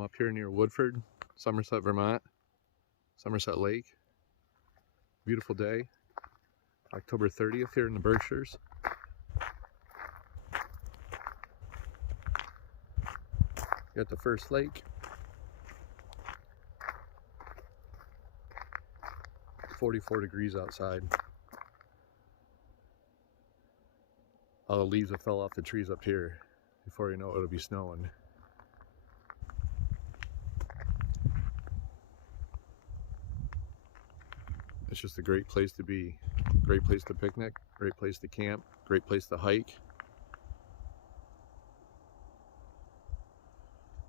I'm up here near Woodford, Somerset, Vermont, Somerset Lake. Beautiful day, October 30th here in the Berkshires. Got the first lake. 44 degrees outside. All the leaves have fell off the trees up here. Before you know it, it'll be snowing. It's just a great place to be, great place to picnic, great place to camp, great place to hike.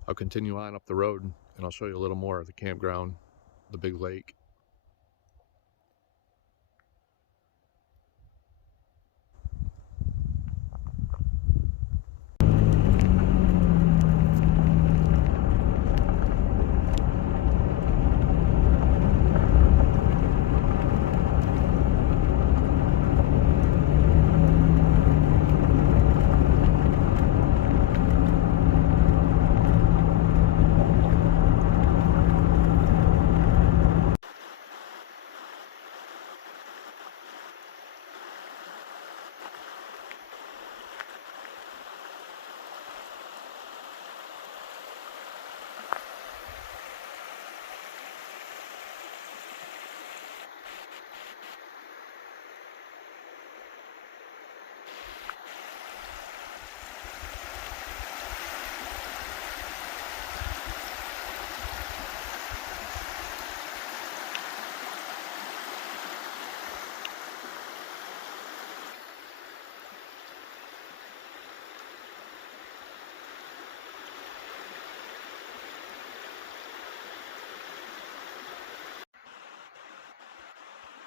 I'll continue on up the road and I'll show you a little more of the campground, the big lake.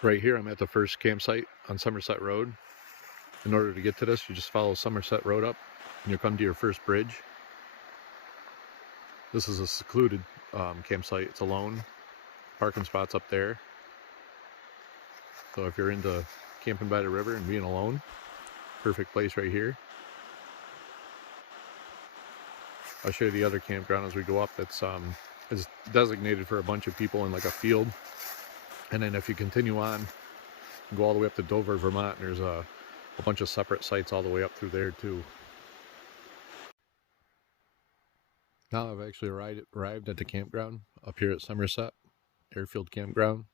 Right here, I'm at the first campsite on Somerset Road. In order to get to this, you just follow Somerset Road up and you'll come to your first bridge. This is a secluded campsite. It's alone. Parking spots up there. So if you're into camping by the river and being alone, perfect place right here. I'll show you the other campground as we go up. That's is designated for a bunch of people in like a field. And then if you continue on, go all the way up to Dover, Vermont, and there's a bunch of separate sites all the way up through there too. Now I've actually arrived at the campground up here at Somerset Airfield Campground.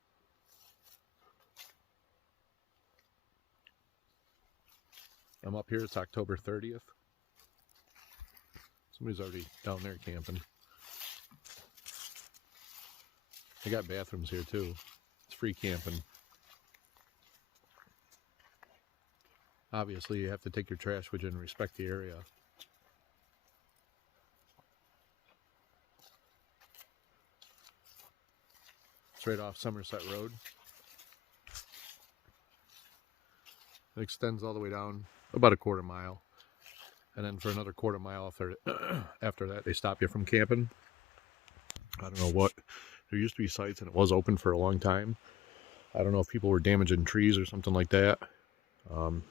I'm up here, it's October 30th. Somebody's already down there camping. They got bathrooms here too. It's free camping. Obviously, you have to take your trash with you and respect the area. It's right off Somerset Road. It extends all the way down about a quarter mile. And then for another quarter mile after that, they stop you from camping. I don't know what. There used to be sites and it was open for a long time. I don't know if people were damaging trees or something like that.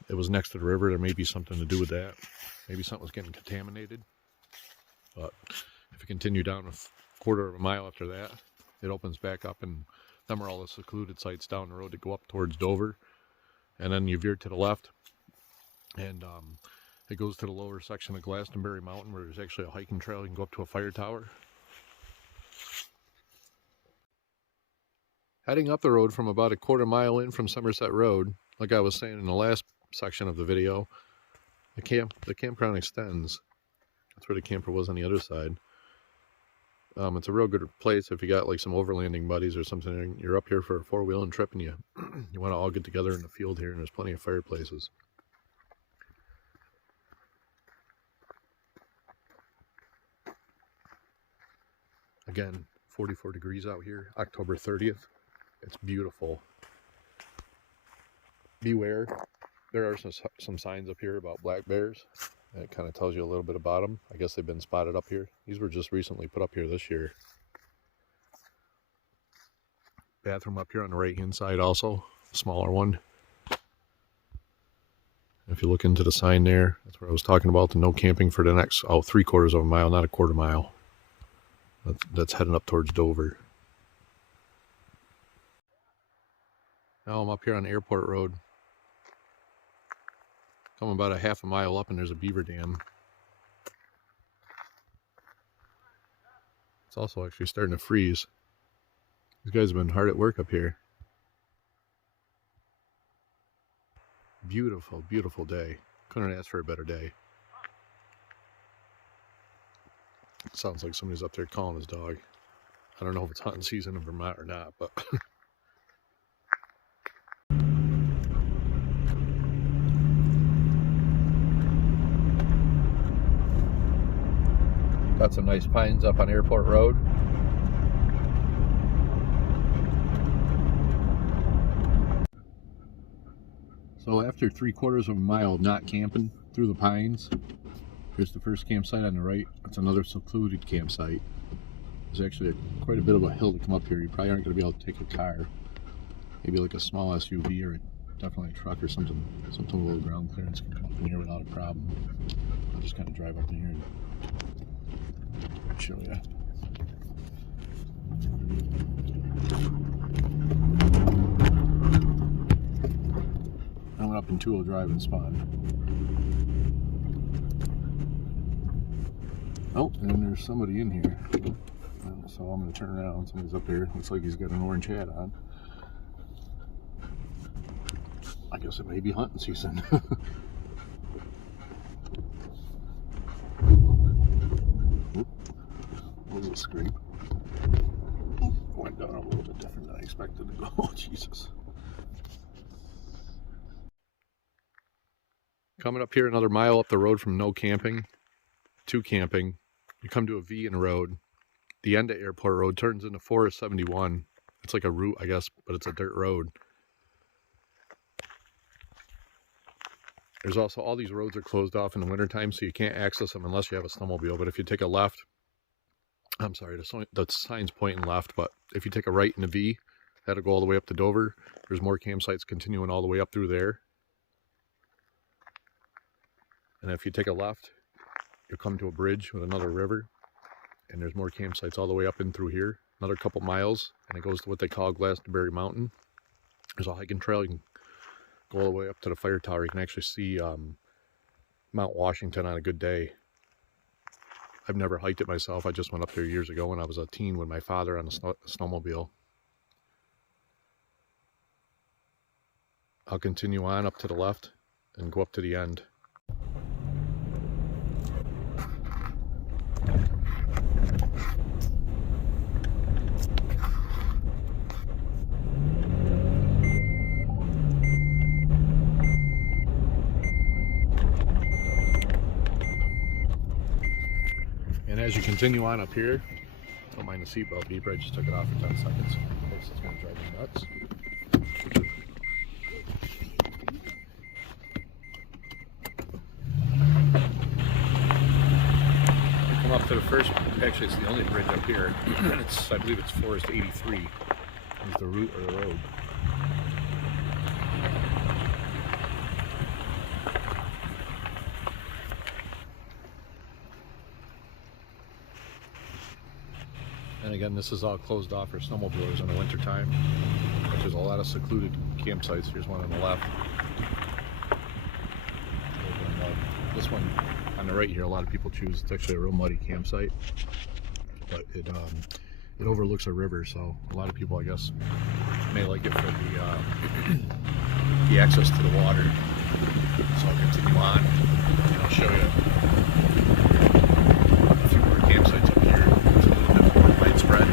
It was next to the river. There may be something to do with that. Maybe something was getting contaminated. But if you continue down a quarter of a mile after that, it opens back up, and them are all the secluded sites down the road that go up towards Dover. And then you veer to the left, and it goes to the lower section of Glastonbury Mountain where there's actually a hiking trail. You can go up to a fire tower. Heading up the road from about a quarter mile in from Somerset Road, like I was saying in the last section of the video, the campground extends. That's where the camper was on the other side. It's a real good place if you got like some overlanding buddies or something. You're up here for a four-wheeling trip and you want to all get together in the field here, and there's plenty of fireplaces. Again, 44 degrees out here, October 30th. It's beautiful. Beware. There are some signs up here about black bears. And it kind of tells you a little bit about them. I guess they've been spotted up here. These were just recently put up here this year. Bathroom up here on the right hand side also. Smaller one. If you look into the sign there, that's where I was talking about the no camping for the next, 3/4 of a mile, not a quarter mile. That's heading up towards Dover. Now I'm up here on Airport Road. Coming about a half a mile up and there's a beaver dam. It's also actually starting to freeze. These guys have been hard at work up here. Beautiful, beautiful day. Couldn't ask for a better day. Sounds like somebody's up there calling his dog. I don't know if it's hunting season in Vermont or not, but got some nice pines up on Airport Road. So after 3/4 of a mile of not camping through the pines, here's the first campsite on the right. It's another secluded campsite. There's actually quite a bit of a hill to come up here. You probably aren't going to be able to take a car. Maybe like a small SUV or definitely a truck or something with a little ground clearance can come up in here without a problem. I'll just kind of drive up in here and show you. I went up in 2-wheel drive and spawned. Oh, and there's somebody in here. So I'm going to turn around. Somebody's up here. Looks like he's got an orange hat on. I guess it may be hunting season. What was a scrape? Went down a little bit different than I expected to go. Oh, Jesus. Coming up here another mile up the road from no camping to camping, you come to a V in the road. The end of Airport Road turns into Forest 71. It's like a route, I guess, but it's a dirt road. There's also, all these roads are closed off in the wintertime, so you can't access them unless you have a snowmobile. But if you take a left, I'm sorry, the sign's pointing left, but if you take a right in the V, that'll go all the way up to Dover. There's more campsites continuing all the way up through there. And if you take a left, you'll come to a bridge with another river. And there's more campsites all the way up in through here. Another couple miles, and it goes to what they call Glastonbury Mountain. There's a hiking trail. You can go all the way up to the fire tower. You can actually see Mount Washington on a good day. I've never hiked it myself. I just went up there years ago when I was a teen with my father on a snowmobile. I'll continue on up to the left and go up to the end. And as you continue on up here, don't mind the seatbelt beeper, I just took it off for 10 seconds. This is going to drive me nuts. Come up to the first, actually it's the only bridge up here. I believe it's Forest 83 is the route or the road. And again, this is all closed off for snowmobilers in the winter time. But there's a lot of secluded campsites. Here's one on the left. This one on the right here, a lot of people choose. It's actually a real muddy campsite, but it overlooks a river, so a lot of people, I guess, may like it for the access to the water. So I'll continue on, and I'll show you a few more campsites up here. It's a little bit more widespread.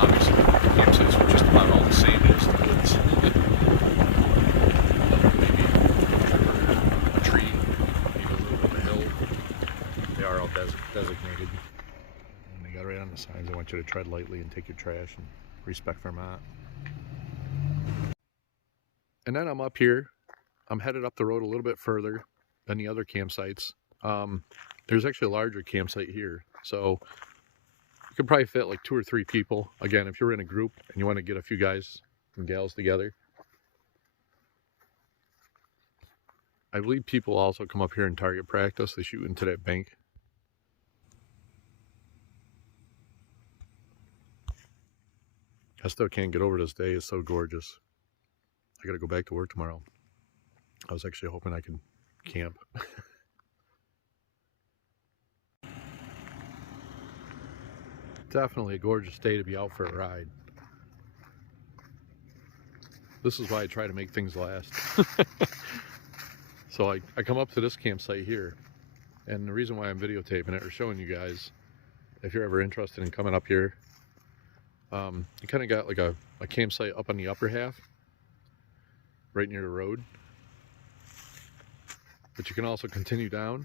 Obviously, the campsites are just about all the same as the woods. Maybe a tree, maybe a little bit of a hill. They are all designated. And they got right on the signs, I want you to tread lightly and take your trash and respect Vermont. And then I'm up here. I'm headed up the road a little bit further than the other campsites. There's actually a larger campsite here, so you could probably fit like 2 or 3 people. Again, if you're in a group and you want to get a few guys and gals together. I believe people also come up here and target practice. They shoot into that bank. I still can't get over this day. It's so gorgeous. I gotta go back to work tomorrow. I was actually hoping I could camp. Definitely a gorgeous day to be out for a ride. This is why I try to make things last. So I come up to this campsite here, and the reason why I'm videotaping it or showing you guys, if you're ever interested in coming up here, you kind of got like a campsite up on the upper half, right near the road. But you can also continue down.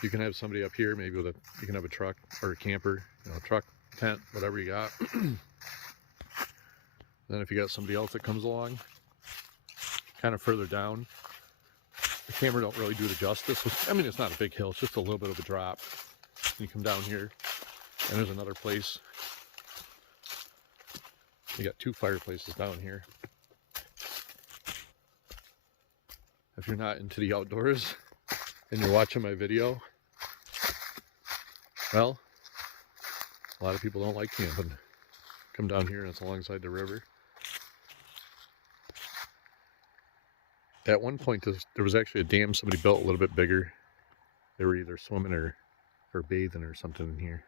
You can have somebody up here, maybe you can have a truck or a camper, truck, tent, whatever you got. Then if you got somebody else that comes along, kind of further down, the camera don't really do it justice. I mean, it's not a big hill, it's just a little bit of a drop. You come down here, and there's another place. You got 2 fireplaces down here. If you're not into the outdoors and you're watching my video, well, a lot of people don't like camping. Come down here and it's alongside the river. At one point, there was actually a dam somebody built a little bit bigger. They were either swimming or bathing or something in here.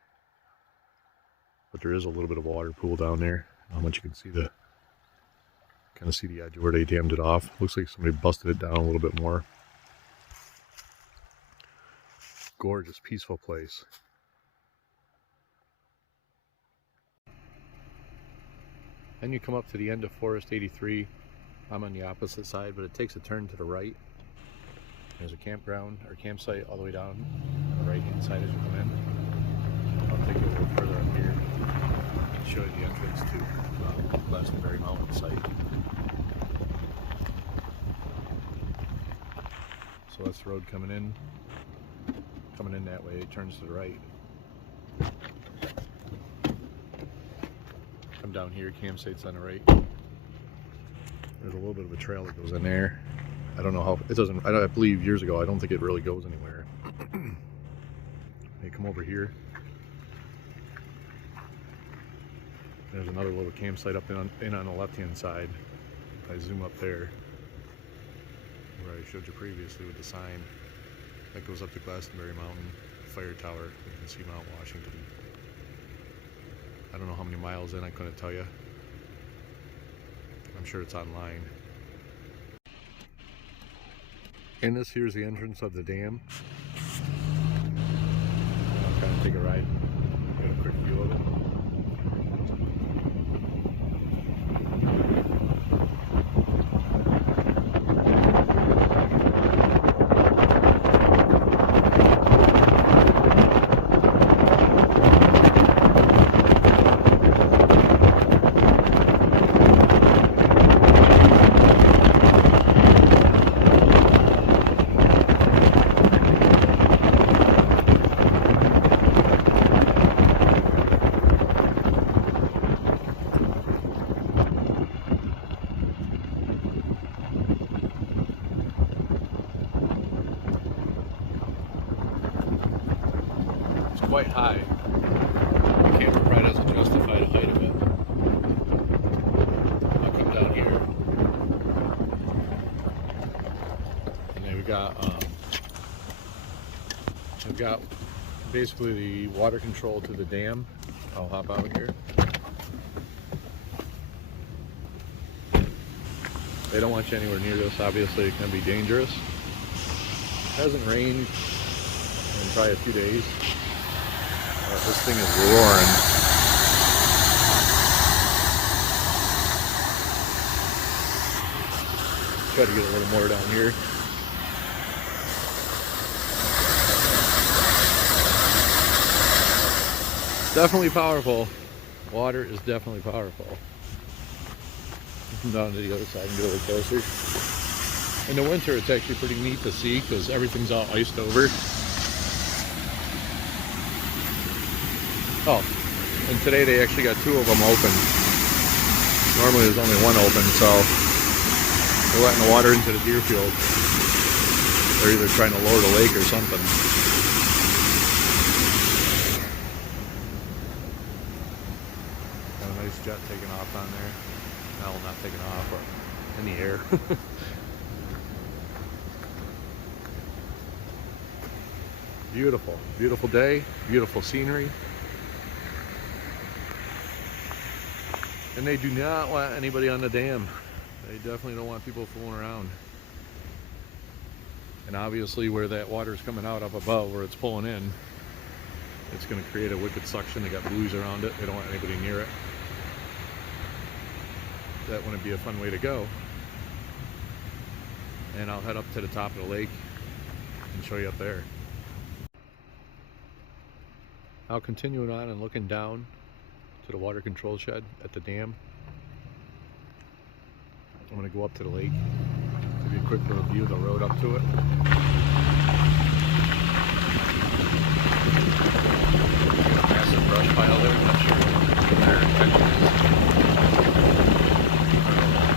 But there is a little bit of water pool down there. How much you can see kind of see the edge of where they dammed it off. Looks like somebody busted it down a little bit more. Gorgeous, peaceful place. Then you come up to the end of Forest 83. I'm on the opposite side, but it takes a turn to the right. There's a campground or campsite all the way down on the right hand side as you come in. I'll take you a little further up here and show you the entrance to Glastonbury Mountain site. So that's the road coming in. Coming in that way, it turns to the right. Come down here, campsite's on the right. There's a little bit of a trail that goes in there. I don't know how, it doesn't, I believe years ago, I don't think it really goes anywhere. You come over here. There's another little campsite up in on the left-hand side. If I zoom up there, where I showed you previously with the sign, that goes up to Glastonbury Mountain, Fire Tower. You can see Mount Washington. I don't know how many miles in, I couldn't tell you. I'm sure it's online. And this here's the entrance of the dam. I'll kind of take a ride, get a quick view of it. Quite high. The camera probably doesn't justify the height of it. I'll come down here. And then we've got basically the water control to the dam. I'll hop out here. They don't want you anywhere near this. Obviously it can be dangerous. It hasn't rained in probably a few days. This thing is roaring. Try to get a little more down here. Definitely powerful. Water is definitely powerful. Come down to the other side and get a little closer. In the winter, it's actually pretty neat to see because everything's all iced over. Oh, and today they actually got 2 of them open. Normally there's only 1 open, so they're letting the water into the deer field. They're either trying to lower the lake or something. Got a nice jet taking off on there. Well, not taking off, but in the air. Beautiful, beautiful day, beautiful scenery. And they do not want anybody on the dam. They definitely don't want people fooling around. And obviously where that water is coming out up above, where it's pulling in, it's going to create a wicked suction. They got buoys around it. They don't want anybody near it. That wouldn't be a fun way to go. And I'll head up to the top of the lake and show you up there. Now continuing on and looking down to the water control shed at the dam. I'm going to go up to the lake, give you a quick little view of the road up to it. Got a massive brush pile there. I'm not sure what their intention is.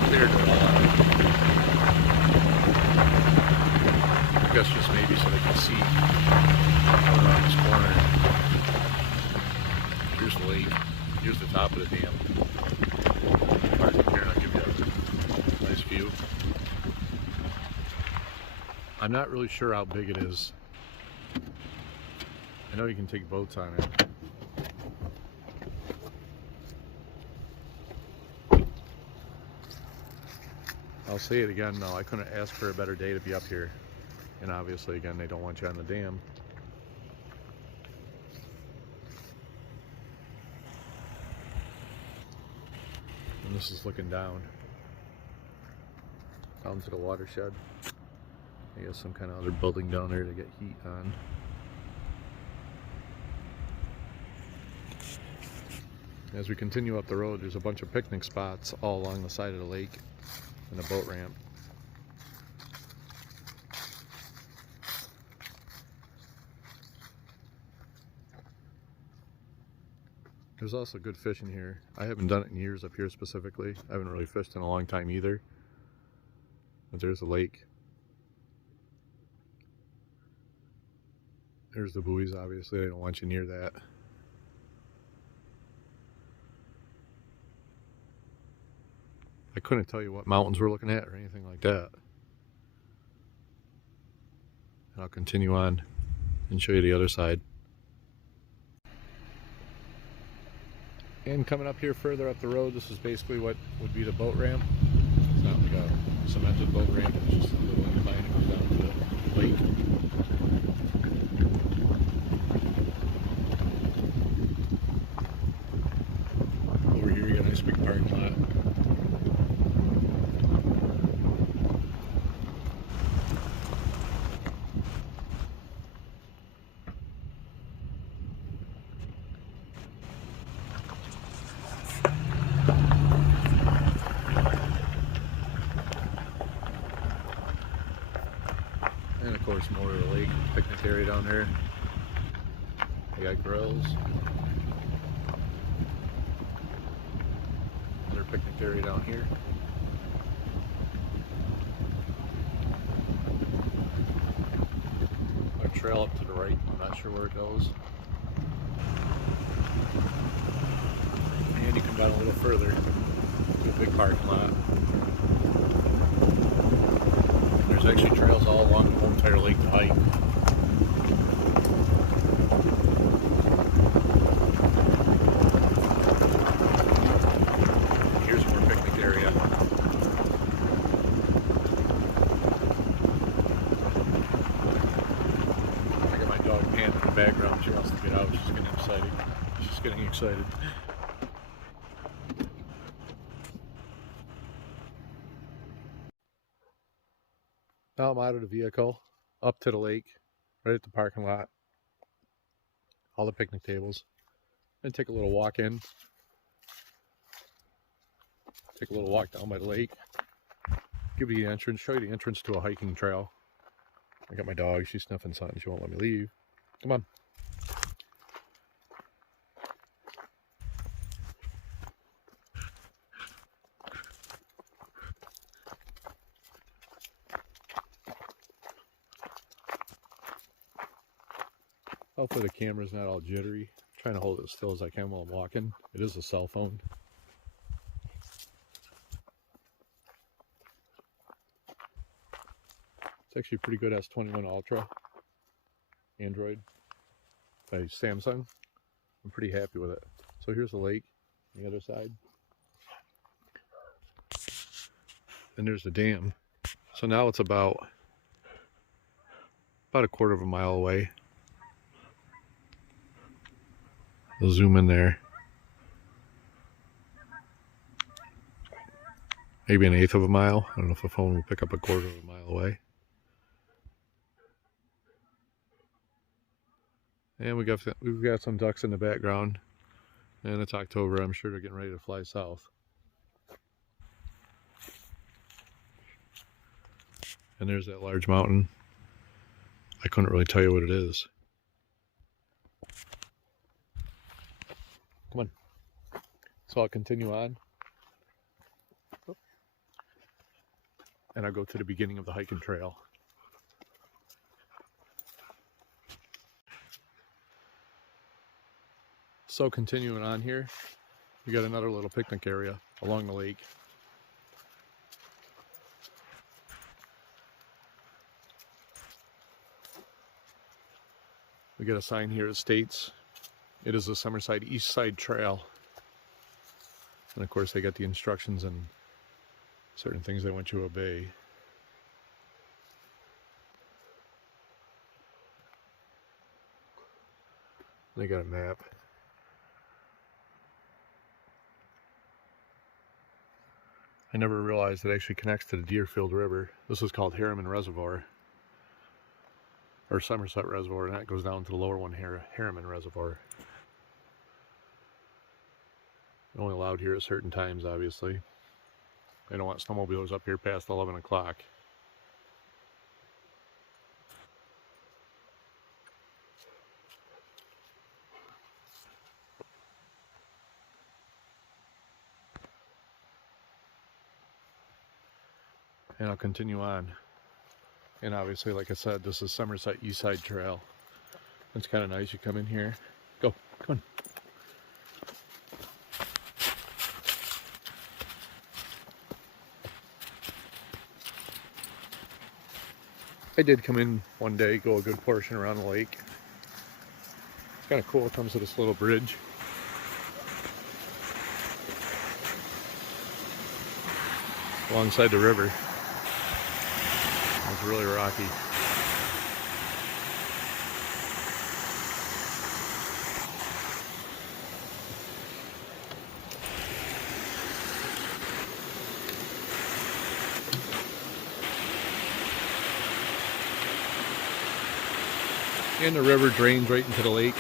Cleared it all out. I guess just maybe so they can see around this corner. Here's the lake. Here's the top of the dam. Right up here, and I'll give you a nice view. I'm not really sure how big it is. I know you can take boats on it. I'll say it again though, I couldn't ask for a better day to be up here. And obviously again, they don't want you on the dam. And this is looking down to the watershed. I guess some kind of other building down there to get heat on. As we continue up the road, there's a bunch of picnic spots all along the side of the lake and a boat ramp. There's also good fishing here. I haven't done it in years up here specifically. I haven't really fished in a long time either. But there's a lake. There's the buoys, obviously. They don't want you near that. I couldn't tell you what mountains we're looking at or anything like that. And I'll continue on and show you the other side. And coming up here further up the road, this is basically what would be the boat ramp. It's not like a cemented boat ramp, it's just a little incline that goes down to the lake. Over here you got a nice big parking lot. And of course more of the lake, picnic area down there. They got grills. Another picnic area down here. A trail up to the right, I'm not sure where it goes. And you come down a little further, a big parking lot. There's actually trails all along the whole entire lake to hike. Here's more picnic area. I got my dog Pan in the background. She wants to get out. She's getting excited. She's getting excited. Now I'm out of the vehicle, up to the lake, right at the parking lot, all the picnic tables, and take a little walk in, take a little walk down by the lake, give you the entrance, show you the entrance to a hiking trail. I got my dog, she's sniffing something, she won't let me leave. Come on. Hopefully the camera's not all jittery. I'm trying to hold it as still as I can while I'm walking. It is a cell phone. actually pretty good S21 Ultra Android by Samsung. I'm pretty happy with it. So here's the lake on the other side. And there's the dam. So now it's about a quarter of a mile away. I'll zoom in there. Maybe an eighth of a mile. I don't know if the phone will pick up a quarter of a mile away. And we've got some ducks in the background. And it's October. I'm sure they're getting ready to fly south. And there's that large mountain. I couldn't really tell you what it is. Come on. So I'll continue on. And I'll go to the beginning of the hiking trail. So continuing on here, we got another little picnic area along the lake. We got a sign here that states it is the Somerset East Side Trail. And of course they got the instructions and certain things they want you to obey. They got a map. I never realized it actually connects to the Deerfield River. This is called Harriman Reservoir, or Somerset Reservoir, and that goes down to the lower one here, Harriman Reservoir. Only allowed here at certain times, obviously. They don't want snowmobilers up here past 11 o'clock. And I'll continue on. And obviously, like I said, this is Somerset East Side Trail. It's kind of nice. You come in here. Go, come on. I did come in one day, go a good portion around the lake. It's kind of cool. It comes to this little bridge. Alongside the river. It's really rocky. And the river drains right into the lake.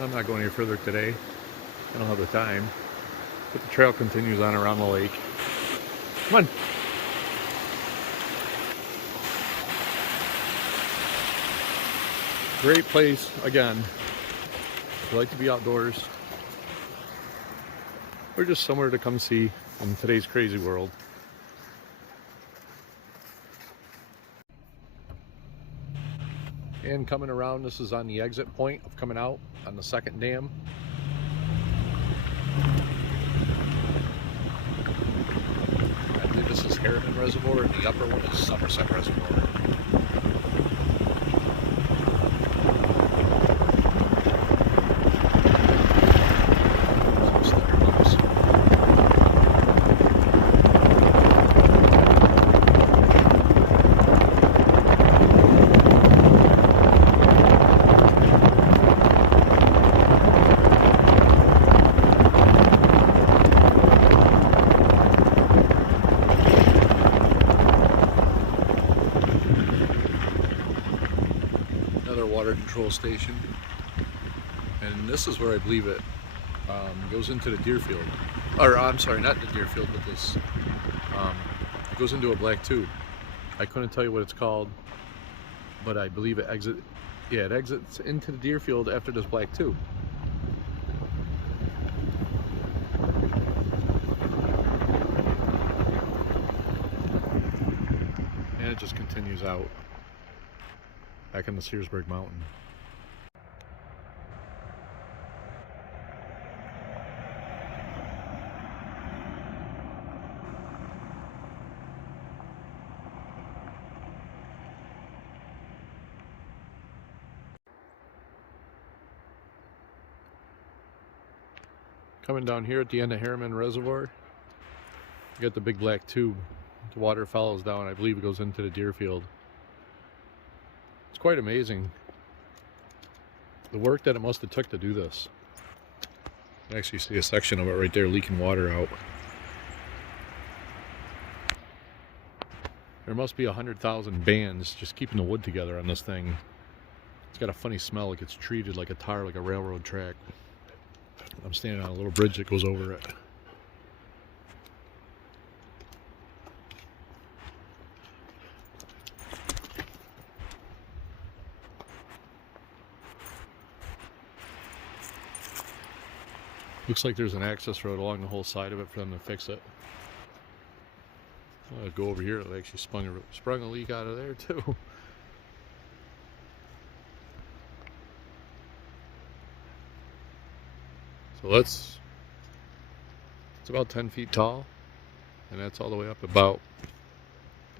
I'm not going any further today. I don't have the time. But the trail continues on around the lake. Come on. Great place, again. If you like to be outdoors, or just somewhere to come see in today's crazy world. And coming around, this is on the exit point of coming out on the second dam. I think this is Harriman Reservoir, and the upper one is Somerset Reservoir. Water control station, and this is where I believe it goes into the Deerfield, or I'm sorry, not the Deerfield, but this it goes into a black tube. I couldn't tell you what it's called, but I believe it exits into the Deerfield after this black tube. And it just continues out back in the Searsburg Mountain. Coming down here at the end of Harriman Reservoir, you got the big black tube. The water follows down. I believe it goes into the deer field. It's quite amazing the work that it must have took to do this. You can actually see a section of it right there leaking water out. There must be 100,000 bands just keeping the wood together on this thing. It's got a funny smell. It gets treated like a tar, like a railroad track. I'm standing on a little bridge that goes over it. Looks like there's an access road along the whole side of it for them to fix it. I'll go over here. It actually sprung a leak out of there too. So it's about 10 feet tall, and that's all the way up about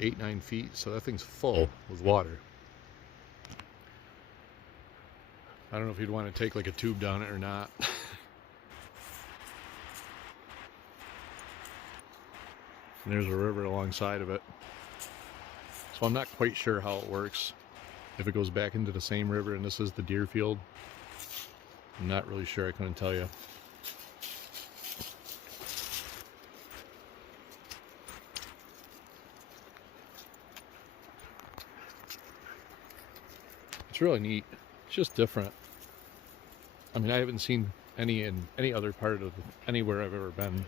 8-9 feet. So that thing's full with water. I don't know if you'd want to take like a tube down it or not. And there's a river alongside of it. So I'm not quite sure how it works. If it goes back into the same river and this is the deer field, I'm not really sure. I couldn't tell you. It's really neat. It's just different. I mean, I haven't seen any in any other part of anywhere I've ever been.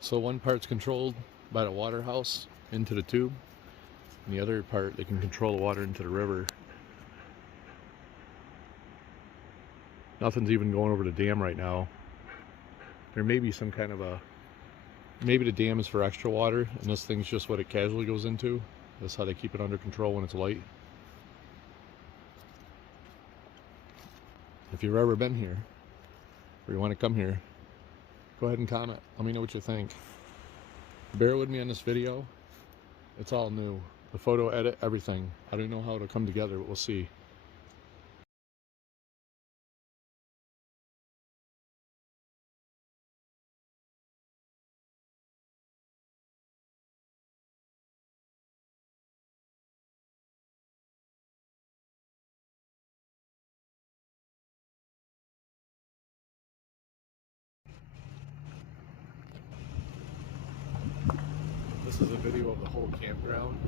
So one part's controlled by the water house into the tube, and the other part they can control the water into the river. Nothing's even going over the dam right now. There may be some kind of maybe the dam is for extra water and this thing's just what it casually goes into. That's how they keep it under control when it's light. If you've ever been here or you want to come here, go ahead and comment. Let me know what you think. Bear with me on this video. It's all new. The photo edit, everything. I don't know how it'll come together, but we'll see. This is a video of the whole campground.